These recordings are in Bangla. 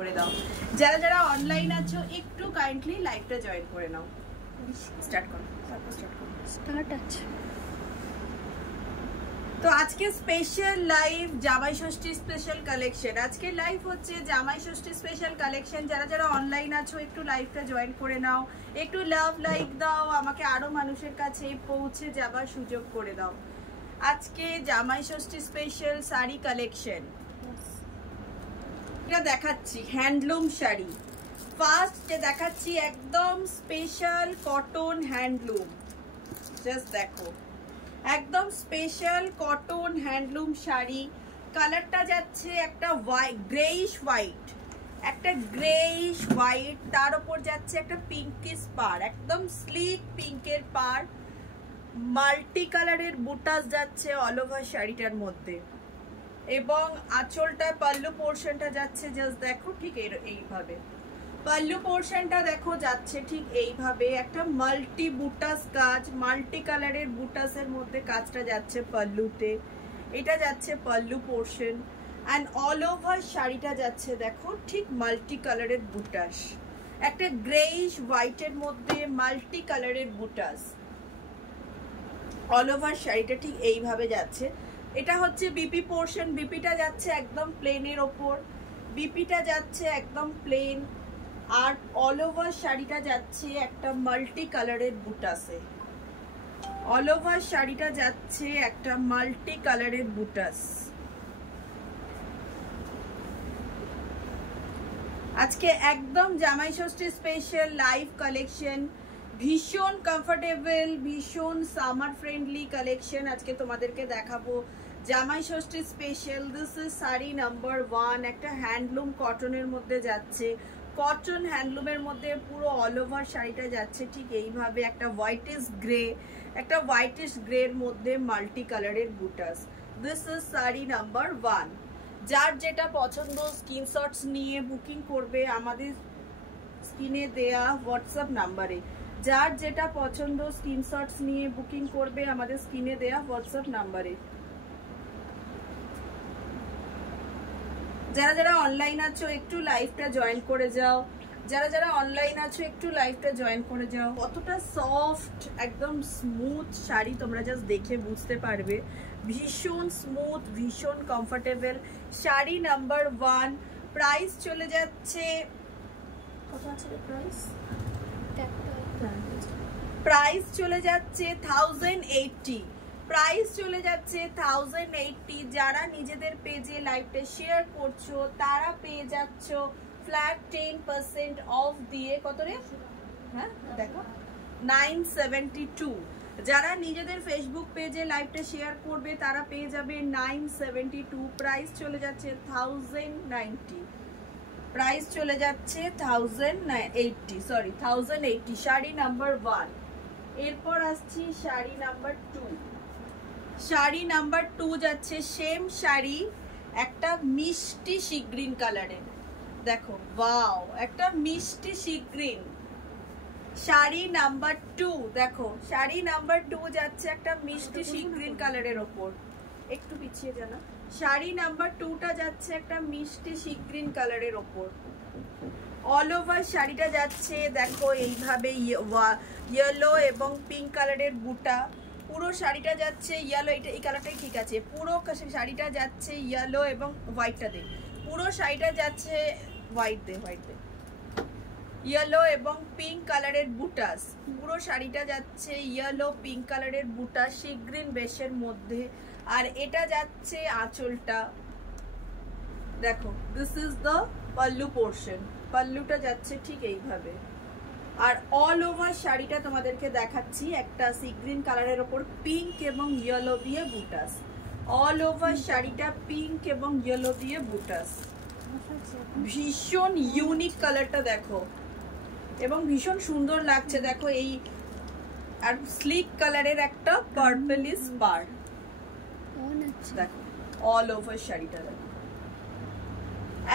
করে দাও। যারা যারা অনলাইন আছো একটু কাইন্ডলি লাইভটা জয়েন করে নাও। স্টার্ট করো। স্টার্ট আছে। তো আজকে স্পেশাল লাইভ জামাই ষষ্ঠী স্পেশাল কালেকশন। আজকে লাইভ হচ্ছে জামাই ষষ্ঠী স্পেশাল কালেকশন। যারা যারা অনলাইন আছো একটু লাইভটা জয়েন করে নাও, একটু লাভ লাইক দাও, আমাকে আরো মানুষের কাছে পৌঁছে যাবার সুযোগ করে দাও। আজকে জামাই ষষ্ঠী স্পেশাল শাড়ি কালেকশন এটা দেখাচ্ছি, হ্যান্ডলুম শাড়ি। ফার্স্ট দেখাচ্ছি একদম স্পেশাল কটন হ্যান্ডলুম। জাস্ট দেখো, একদম স্পেশাল কটন হ্যান্ডলুম শাড়ি। কালারটা যাচ্ছে একটা গ্রেইশ হোয়াইট, একটা গ্রেইশ হোয়াইট, তার উপর যাচ্ছে একটা পিঙ্কিশ পার, একদম স্লিক পিঙ্কের পার। মাল্টি কালারের বুটাস যাচ্ছে অল ওভার শাড়িটার মধ্যে, এবং আঁচলটা পাল্লু পোর্শনটা যাচ্ছে জাস্ট দেখো ঠিক এইভাবে। পাল্লু পোর্শনটা দেখো যাচ্ছে ঠিক এইভাবে, একটা মাল্টি বুটাস কাজ, মাল্টি কালারের বুটাসের মধ্যে কাজটা যাচ্ছে পাল্লুতে। এটা যাচ্ছে pallu portion, and all over শাড়িটা যাচ্ছে দেখো ঠিক মাল্টি কালারের বুটাস, একটা গ্রেইশ হোয়াইটের মধ্যে মাল্টি কালারের বুটাস। অল ওভার শাড়িটা ঠিক এইভাবে যাচ্ছে। এটা হচ্ছে বিপি পোর্শন। বিপিটা যাচ্ছে একদম প্লেনের ওপর, বিপিটা যাচ্ছে একদম প্লেন, আর অল ওভার শাড়িটা যাচ্ছে একটা মাল্টি কালারের বুটাসে। অল ওভার শাড়িটা যাচ্ছে একটা মাল্টি কালারের বুটাস। আজকে একদম Jamai Shashthi special live collection, ভীষণ কমফোর্টেবল, ভীষণ সামার ফ্রেন্ডলি কালেকশন আজকে তোমাদেরকে দেখাবো। Jamai Shashthi special, this is sari number 1। একটা হ্যান্ডলুম কটনের মধ্যে যাচ্ছে, কটন হ্যান্ডলুমের মধ্যে পুরো অল ওভার শাড়িটা যাচ্ছে ঠিক এইভাবে, একটা হোয়াইটিশ গ্রে, একটা হোয়াইটিশ গ্রের মধ্যে মাল্টি কালারের বুটাস। This is sari number 1। যার যেটা পছন্দ স্ক্রিনশটস নিয়ে বুকিং করবে আমাদের স্ক্রিনে দেয়া হোয়াটসঅ্যাপ নাম্বারে। যার যেটা পছন্দ স্ক্রিনশটস নিয়ে বুকিং করবে আমাদের স্ক্রিনে দেয়া হোয়াটসঅ্যাপ নাম্বারে। যারা যারা অনলাইন আছো একটু লাইভটা জয়েন করে যাও। যারা যারা অনলাইন আছো একটু লাইভটা জয়েন করে যাও। কতটা সফট, একদম স্মুথ শাড়ি তোমরা জাস্ট দেখে বুঝতে পারবে। ভীষণ স্মুথ, ভীষণ কমফোর্টেবল। শাড়ি নাম্বার 1। প্রাইস চলে যাচ্ছে, কত আছে প্রাইস? প্রাইস চলে যাচ্ছে 1080। প্রাইস চলে যাচ্ছে 1080। যারা নিজেদের পেজে লাইভটা শেয়ার করছো তারা পেয়ে যাচ্ছ ফ্ল্যাট 10% অফ দিয়ে। কত রে? হ্যাঁ দেখো 972। যারা নিজেদের ফেসবুক পেজে লাইভটা শেয়ার করবে তারা পেয়ে যাবে 972। প্রাইস চলে যাচ্ছে 1090। প্রাইস চলে যাচ্ছে 1080, সরি 1080। শাড়ি নাম্বার 1। এরপর আসছি শাড়ি নাম্বার 2। শাড়ি নাম্বার 2 যাচ্ছে সেম শাড়ি, একটা মিষ্টি সি গ্রিন কালারের। দেখো ওয়াও, একটা মিষ্টি সি গ্রিন। শাড়ি নাম্বার 2 দেখো, শাড়ি নাম্বার 2 যাচ্ছে একটা মিষ্টি সি গ্রিন কালারের ওপর। একটু পিছিয়ে জানা। শাড়ি নাম্বার 2টা যাচ্ছে একটা মিষ্টি সি গ্রিন কালারের ওপর। অল ওভার শাড়িটা যাচ্ছে দেখো এইভাবে ইয়েলো এবং পিঙ্ক কালারের বুটা। পুরো শাড়িটা যাচ্ছে ইয়েলো, এটা এই কালারটাই ঠিক আছে। পুরো শাড়িটা যাচ্ছে ইয়েলো এবং হোয়াইটটা দে, পুরো শাড়িটা যাচ্ছে হোয়াইট দে, হোয়াইট দে, ইয়েলো এবং পিঙ্ক কালারের বুটাস। পুরো শাড়িটা যাচ্ছে ইয়েলো পিঙ্ক কালারের বুটাস সি গ্রিন বেশের মধ্যে। আর এটা যাচ্ছে আঁচলটা দেখো, this is the pallu portion. পাল্লুটা যাচ্ছে ঠিক এইভাবে। আর অল ওভার শাড়িটা তোমাদেরকে দেখাচ্ছি, একটা সি গ্রিন কালারের ওপর পিঙ্ক এবং ইয়েলো দিয়ে বুটাস। অল ওভার শাড়িটা পিঙ্ক এবং ইয়েলো দিয়ে বুটাস। ভীষণ ইউনিক কালারটা দেখো, এবং ভীষণ সুন্দর লাগছে দেখো। এই আর স্লিক কালারের একটা পার্পলিশ বার দেখো। অল ওভার শাড়িটা দেখো,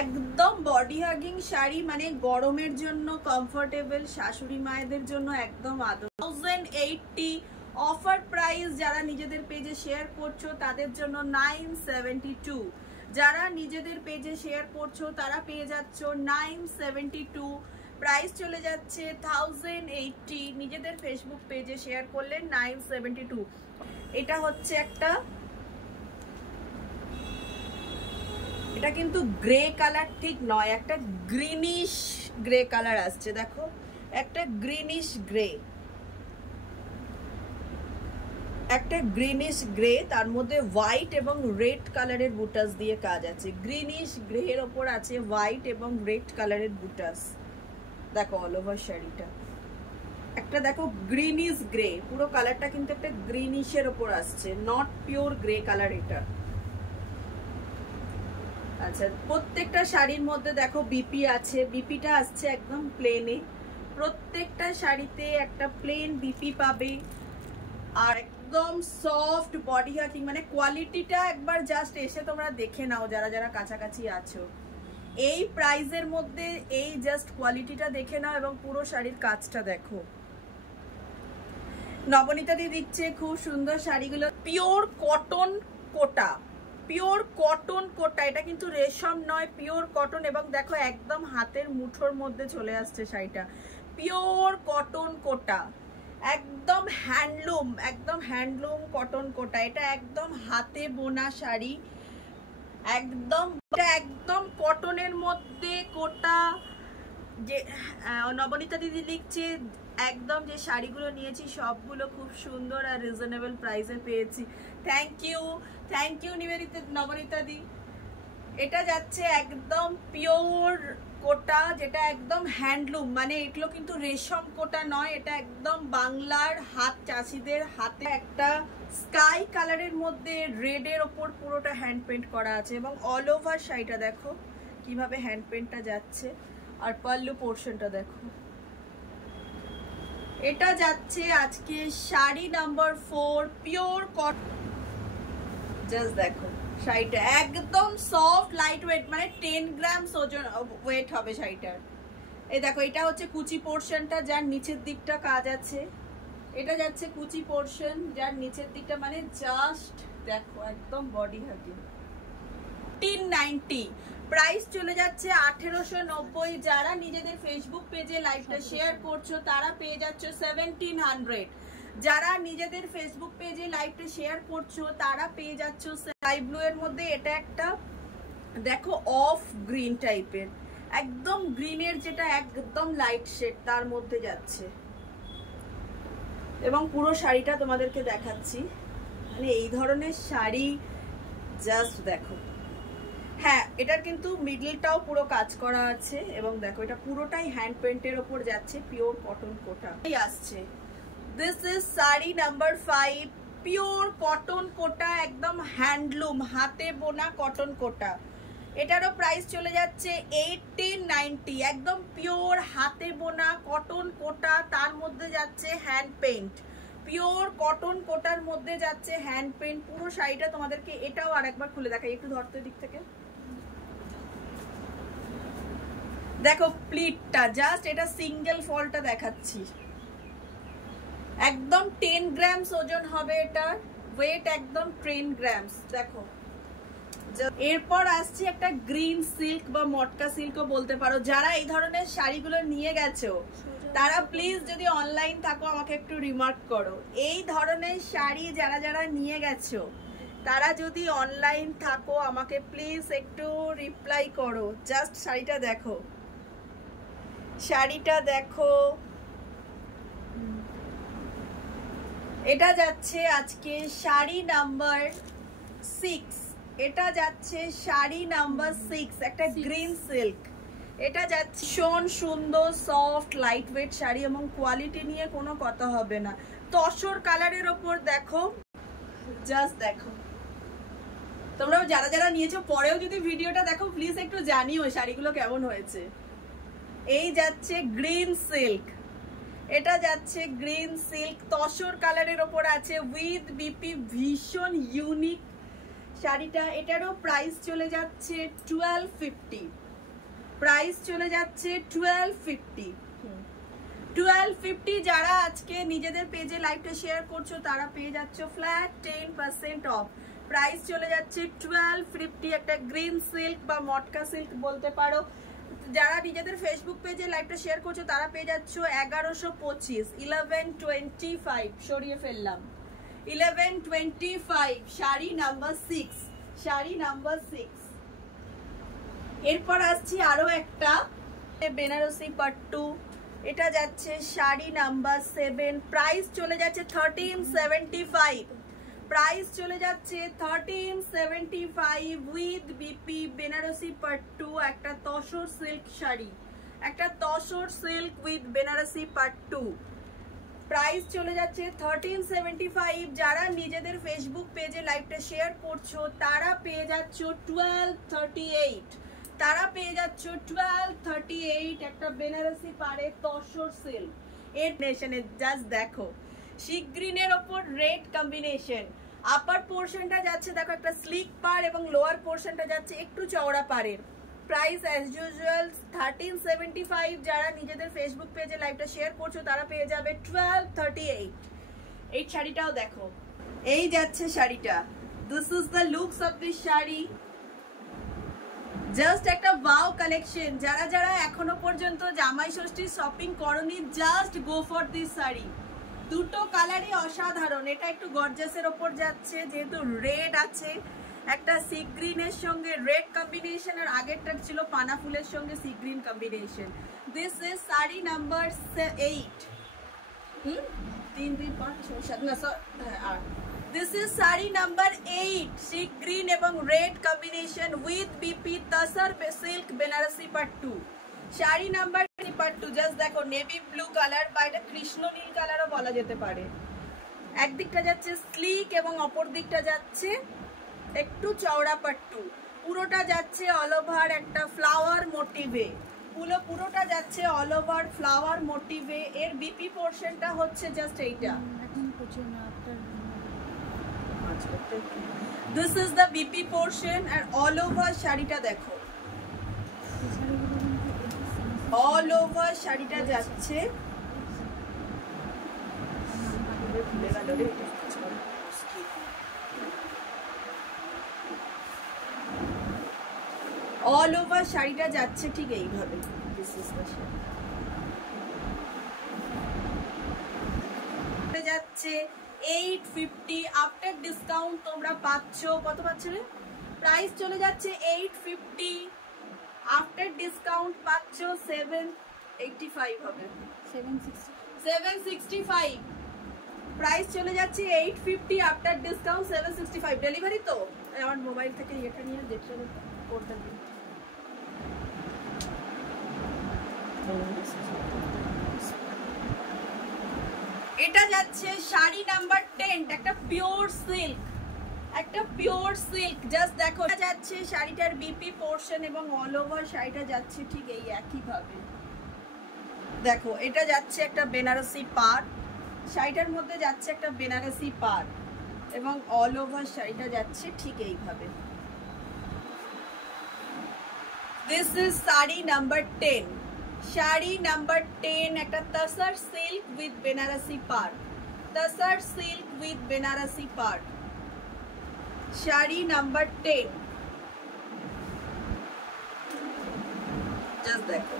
একদম বডি হাগিং শাড়ি, মানে গরমের জন্য কমফোর্টেবল, শাশুড়ি মায়েদের জন্য একদম আদর। 1080 অফার প্রাইস। যারা নিজেদের পেজে শেয়ার করছো তাদের জন্য 972। যারা নিজেদের পেজে শেয়ার করছো তারা পেয়ে যাচ্ছ 972, প্রাইস চলে যাচ্ছে 1080, নিজেদের ফেসবুক পেজে শেয়ার করলে 972। এটা হচ্ছে একটা, এটা কিন্তু গ্রে কালার ঠিক নয়, একটা গ্রিনিশ গ্রে কালার আসছে, দেখো একটা গ্রিনিশ গ্রে, একটা গ্রিনিশ গ্রে, তার মধ্যে হোয়াইট এবং রেড কালারের বুটাস দিয়ে কাজ আছে। গ্রিনিশ গ্রে এর ওপর আছে হোয়াইট এবং রেড কালারের বুটাস। দেখো অল ওভার শাড়িটা একটা, দেখো গ্রিনিশ গ্রে, পুরো কালারটা কিন্তু একটা গ্রিনিশের ওপর আসছে, নট পিওর গ্রে কালার এটা। আচ্ছা, প্রত্যেকটা শাড়ির মধ্যে দেখো বিপি আছে, বিপিটা আসছে একদম প্লেনে, প্রত্যেকটা শাড়িতে একটা প্লেন বিপি পাবে, আর একদম সফট বডি হাকিং, মানে কোয়ালিটিটা একবার জাস্ট এসে তোমরা দেখে নাও যারা যারা কাছাকাছি আছো। এই প্রাইজের মধ্যে এই জাস্ট কোয়ালিটিটা দেখে নাও এবং পুরো শাড়ির কাজটা দেখো। নবনীতা দি দিচ্ছে খুব সুন্দর শাড়িগুলো, পিওর কটন কোটা, পিওর কটন কোটা, এটা কিন্তু রেশম নয়, পিওর কটন, এবং দেখো একদম হাতের মুঠোর মধ্যে চলে আসছে শাড়িটা, পিওর কটন কোটা, একদম হ্যান্ডলুম, একদম হ্যান্ডলুম কটন কোটা, এটা একদম হাতে বোনা শাড়ি, একদম এটা একদম কটনের মধ্যে কোটা। যে নবনীতা দিদি লিখছে একদম যে শাড়িগুলো নিয়েছি সবগুলো খুব সুন্দর আর রিজনেবল প্রাইসে পেয়েছি। থ্যাংক ইউ নিবেদিতা, নবনীতা দি। এটা যাচ্ছে একদম পিওর কোটা, যেটা একদম হ্যান্ডলুম, মানে এগুলো কিন্তু রেশম কোটা নয়, এটা একদম বাংলার হাত চাষিদের হাতে, একটা স্কাই কালারের মধ্যে রেডের ওপর পুরোটা হ্যান্ড পেন্ট করা আছে, এবং অল ওভার শাড়িটা দেখো কিভাবে হ্যান্ড পেন্টটা যাচ্ছে, আর পাল্লু পোর্শনটা দেখো। এটা যাচ্ছে আজকে sari number 4, pure cotton. Just দেখো শাড়িটা একদম সফট লাইট ওয়েট, মানে 10 গ্রাম ওজন ওয়েট হবে শাড়িটার। এই দেখো এটা হচ্ছে কুচি পোর্শনটা, যার নিচের দিকটা কাজ আছে, এটা যাচ্ছে কুচি পোর্শন যার নিচের দিকটা, মানে জাস্ট দেখো একদম বডি হাগিং। 390, প্রাইস চলে যাচ্ছে 1890। যারা নিজেদের ফেসবুক পেজে লাইভটা শেয়ার করছো তারা পেয়ে যাচ্ছ 1700। যারা নিজেদের ফেসবুক পেজে লাইভটা শেয়ার করছো তারা পেয়ে যাচ্ছ স্কাই ব্লু এর মধ্যে, এটা একটা দেখো অফ গ্রিন টাইপের, একদম গ্রিনের যেটা একদম লাইট শেড তার মধ্যে যাচ্ছে, এবং পুরো শাড়িটা তোমাদেরকে দেখাচ্ছি। মানে এই ধরনের শাড়ি জাস্ট দেখো। হ্যাঁ, এটার কিন্তু মিডলটাও পুরো কাজ করা আছে, এবং দেখো এটা পুরোটাই হ্যান্ড পেন্টের ওপর যাচ্ছে, পিওর কটন কোটা আসছে। This is sari number 5, pure cotton Kota, একদম হ্যান্ডলুম হাতে বোনা কটন কোটা। এটারও প্রাইস চলে যাচ্ছে 1890, একদম পিওর হাতে বোনা কটন কোটা, তার মধ্যে যাচ্ছে হ্যান্ড পেন্ট, পিওর কটন কোটার মধ্যে যাচ্ছে হ্যান্ড পেন্ট। পুরো শাড়িটা তোমাদেরকে এটাও আরেকবার খুলে দেখাই, একটু ধরতে দিক থেকে দেখো প্লিটটা, জাস্ট এটা সিঙ্গেল ফলটা দেখাচ্ছি, একদম 10 গ্রাম ওজন হবে এটার ওয়েট, একদম 10 গ্রাম। দেখো এরপর আসছে একটা গ্রিন সিল্ক বা মটকা সিল্কও বলতে পারো। যারা এই ধরনের শাড়িগুলো নিয়ে গেছো তারা প্লিজ যদি অনলাইন থাকো আমাকে একটু রিমার্ক করো, এই ধরনের শাড়ি যারা যারা নিয়ে গেছো তারা যদি অনলাইন থাকো আমাকে প্লিজ একটু রিপ্লাই করো। জাস্ট শাড়িটা দেখো, শাড়িটা দেখো, এটা যাচ্ছে আজকে শাড়ি নাম্বার 6, এটা যাচ্ছে শাড়ি নাম্বার 6, একটা গ্রিন সিল্ক, এটা যাচ্ছে ভীষণ সুন্দর সফট লাইট ওয়েট শাড়ি, এবং কোয়ালিটি নিয়ে কোনো কথা হবে না। তসর কালারের ওপর দেখো, জাস্ট দেখো, তোমরা যারা যারা নিয়েছো পরেও যদি ভিডিওটা দেখো প্লিজ একটু জানিও শাড়িগুলো কেমন হয়েছে। এই যাচ্ছে গ্রিন সিল্ক, এটা যাচ্ছে গ্রিন সিল্ক, তসর কালারের ওপর আছে উইথ বিপি, ভীষণ ইউনিক শাড়িটা। এটারও প্রাইস চলে যাচ্ছে 1250, প্রাইস চলে যাচ্ছে 1250। যারা আজকে নিজেদের পেজে লাইভটা শেয়ার করছো তারা পেয়ে যাচ্ছ ফ্ল্যাট 10% অফ, প্রাইস চলে যাচ্ছে 1250, একটা গ্রিন সিল্ক বা মটকা সিল্ক বলতে পারো। যারা নিজেদের ফেসবুক পেজে লাইভটা শেয়ার করছো তারা পেয়ে যাচ্ছ 1125, 1125 সরিয়ে ফেললাম, 1125 শাড়ি নাম্বার 6, শাড়ি নাম্বার 6। এরপর আসছি আরো একটা বেনারসি পাট্টু, এটা যাচ্ছে শাড়ি নাম্বার 7, প্রাইস চলে যাচ্ছে 1375, প্রাইস চলে যাচ্ছে 1375 উইথ বিপি বেনারসি পাট্টু, একটা তসর সিল্ক শাড়ি, একটা tussar silk with Banarasi pattu, price চলে যাচ্ছে 1375। যারা নিজেদের ফেসবুক পেজে লাইভটা শেয়ার করছো তারা পেয়ে যাচ্ছ 1238, তারা পেয়ে যাচ্ছ 1238, একটা বেনারসি পাড়ে তসর সিল্ক। এর নেশনে জাস্ট দেখো সি গ্রিনের ওপর রেড কম্বিনেশন, আপার পোর্শনটা যাচ্ছে দেখো একটা স্লিক পাড় এবং লোয়ার পোর্শনটা যাচ্ছে একটু চওড়া পাড়ের। Price as usual 1375। যারা নিজেদের ফেসবুক পেজে লাইভটা শেয়ার করছো তারা পেয়ে যাবে 1238। এই শাড়িটাও দেখো, এই যাচ্ছে শাড়িটা, this is the looks of this sari, just একটা ওয়াও কালেকশন। যারা যারা এখনো পর্যন্ত জামাই ষষ্ঠী শপিং করনি, just go for this sari. দুটো কালারই অসাধারণ, এটা একটু গর্জাসের ওপর যাচ্ছে যেহেতু রেড আছে, একটা সি গ্রিনের সঙ্গে রেড কম্বিনেশন, আর আগেরটা ছিল পানা ফুলের সঙ্গে sea green combination. This is sari number 8, 3 2 5 6 7 না আর this is sari number 8, sea green এবং red combination with BP tussar silk Banarasi pattu, sari number pattu. Just দেখো নেভি ব্লু কালার বা এটা কৃষ্ণ নীল কালারও বলা যেতে পারে। একদিকটা যাচ্ছে স্লিক এবং অপর দিকটা যাচ্ছে একটু চওড়া পাট্টু, পুরোটা যাচ্ছে অল ওভার একটা ফ্লাওয়ার মোটিভে, পুরোটা যাচ্ছে অল ওভার ফ্লাওয়ার মোটিভে। এর বিপি পোর্শনটা হচ্ছে জাস্ট এইটা, this is the BP portion. আর অল ওভার শাড়িটা দেখো, অল ওভার শাড়িটা যাচ্ছে অল ওভার শাড়িটা যাচ্ছে ঠিক এইভাবে। যাচ্ছে 850, আফটার ডিসকাউন্ট তোমরা পাচ্ছ কত পাচ্ছ রে? প্রাইস চলে যাচ্ছে 850, আফটার ডিসকাউন্ট পাচ্ছ 785 হবে, 765। প্রাইস চলে যাচ্ছে 850, আফটার ডিসকাউন্ট 765। ডেলিভারি তো আমার মোবাইল থেকে এটা নিয়ে দেখতে করতে দিই। এটা যাচ্ছে শাড়ি নাম্বার 10, একটা পিওর সিল্ক, একটা পিওর সিল্ক। জাস্ট দেখো এটা যাচ্ছে শাড়িটার বিপি পোর্শন এবং অল ওভার শাড়িটা যাচ্ছে ঠিক এই একই ভাবে। দেখো এটা যাচ্ছে একটা বেনারসি পাড়, শাড়িটার মধ্যে যাচ্ছে একটা বেনারসি পাড় এবং অল ওভার শাড়িটা যাচ্ছে ঠিক এইভাবে। This is sari number 10, sari number 10, একটা তসর সিল্ক উইথ বেনারসি পাড়, তসর সিল্ক উইথ বেনারসি পাড়, শাড়ি নাম্বার 10। জাস্ট দেখো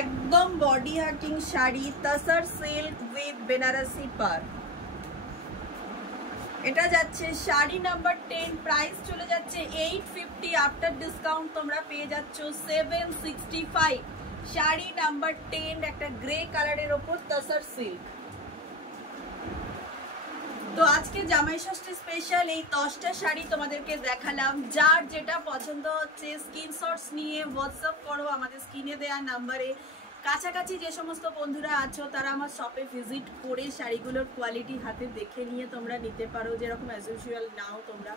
একদম body hurting sari, tussar silk with Banarasi পাড়। এটা যাচ্ছে শাড়ি নাম্বার 10, প্রাইস চলে যাচ্ছে 850, আফটার ডিসকাউন্ট তোমরা পেয়ে যাচ্ছ 765। শাড়ি নাম্বার 10, একটা গ্রে কালারের ওপর তসর সিল্ক। তো আজকে জামাই ষষ্ঠী স্পেশাল এই 10টা শাড়ি তোমাদেরকে দেখালাম। যার যেটা পছন্দ হচ্ছে স্ক্রিনশটস নিয়ে হোয়াটসঅ্যাপ করো আমাদের স্ক্রিনে দেওয়া নাম্বারে। কাছাকাছি যে সমস্ত বন্ধুরা আছো তারা আমার শপে ভিজিট করে শাড়িগুলোর কোয়ালিটি হাতে দেখে নিয়ে তোমরা নিতে পারো, যেরকম অ্যাজ ইউজুয়াল নাও তোমরা।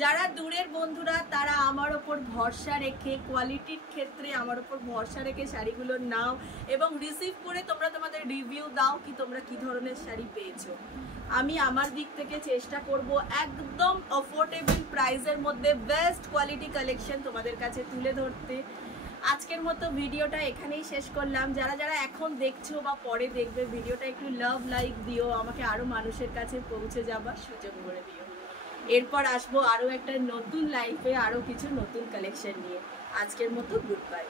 যারা দূরের বন্ধুরা তারা আমার ওপর ভরসা রেখে, কোয়ালিটির ক্ষেত্রে আমার ওপর ভরসা রেখে শাড়িগুলো নাও এবং রিসিভ করে তোমরা তোমাদের রিভিউ দাও কি তোমরা কি ধরনের শাড়ি পেয়েছো। আমি আমার দিক থেকে চেষ্টা করব একদম অফোর্ডেবল প্রাইসের মধ্যে বেস্ট কোয়ালিটি কালেকশন তোমাদের কাছে তুলে ধরতে। আজকের মতো ভিডিওটা এখানেই শেষ করলাম। যারা যারা এখন দেখছো বা পরে দেখবে ভিডিওটা একটু লাভ লাইক দিও, আমাকে আরো মানুষের কাছে পৌঁছে যাবার সুযোগ করে দিও। এরপর আসবো আরো একটা নতুন লাইফে, আরো কিছু নতুন কালেকশন নিয়ে। আজকের মতো গুড বাই।